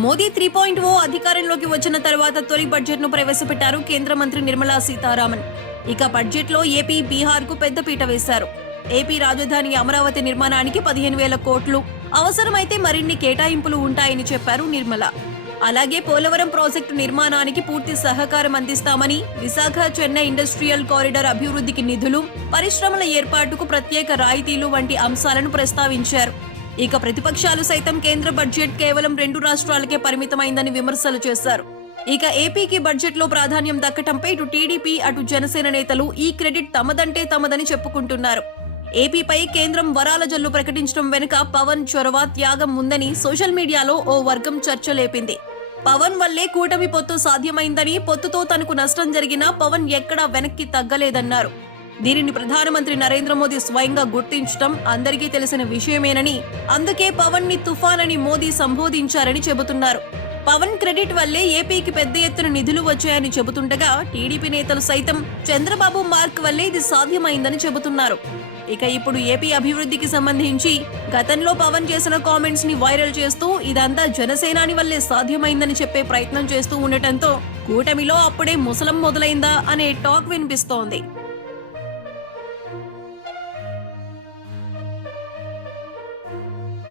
Modi three point ఓ అధికారంలోకి వచ్చిన తర్వాత తొలి బడ్జెట్ను ప్రవేశపెట్టారు కేంద్ర మంత్రి నిర్మలా సీతారామన్. ఇక బడ్జెట్లో ఏపీ బీహార్కు పెద్దపీట వేశారు. ఏపీ రాజధాని అమరావతి నిర్మాణానికి పదిహేను వేల కోట్లు. అవసరమైతే మరిన్ని కేటాయింపులు ఉంటాయని చెప్పారు నిర్మల. అలాగే పోలవరం ప్రాజెక్టు నిర్మాణానికి పూర్తి సహకారం అందిస్తామని విశాఖ చెన్నై ఇండస్ట్రియల్ కారిడార్ అభివృద్ధికి నిధులు పరిశ్రమల ఏర్పాటుకు ప్రత్యేక రాయితీలు వంటి అంశాలను ప్రస్తావించారు. ఇక ప్రతిపక్షాలు సైతం కేంద్ర బడ్జెట్ కేవలం రెండు రాష్ట్రాలకే పరిమితమైందని విమర్శలు చేశారు. ఇక ఏపీకి బడ్జెట్లో ప్రాధాన్యం దక్కటంపై ఇటు టీడీపీ అటు జనసేన నేతలు ఈ క్రెడిట్ తమదంటే తమదని చెప్పుకుంటున్నారు. ఏపీపై కేంద్రం వరాల జల్లు ప్రకటించడం వెనుక పవన్ చొరవ త్యాగం ఉందని సోషల్ మీడియాలో ఓ వర్గం చర్చ లేపింది. పవన్ వల్లే కూటమి పొత్తు సాధ్యమైందని పొత్తుతో తనకు నష్టం జరిగినా పవన్ ఎక్కడా వెనక్కి తగ్గలేదన్నారు. దీనిని ప్రధానమంత్రి నరేంద్ర మోదీ స్వయంగా గుర్తించడం అందరికీ తెలిసిన విషయమేనని అందుకే పవన్ని తుఫాన్ అని మోదీ సంబోధించారని చెబుతున్నారు. పవన్ క్రెడిట్ వల్లే ఏపీకి పెద్ద ఎత్తున నిధులు వచ్చాయని చెబుతుండగా టీడీపీ నేతలు సైతం చంద్రబాబు మార్క్ వల్లే ఇది సాధ్యమైందని చెబుతున్నారు. ఇక ఇప్పుడు ఏపీ అభివృద్ధికి సంబంధించి గతంలో పవన్ చేసిన కామెంట్స్ని వైరల్ చేస్తూ ఇదంతా జనసేనాని వల్లే సాధ్యమైందని చెప్పే ప్రయత్నం చేస్తూ ఉండటంతో కూటమిలో అప్పుడే ముసలం మొదలైందా అనే టాక్ వినిపిస్తోంది.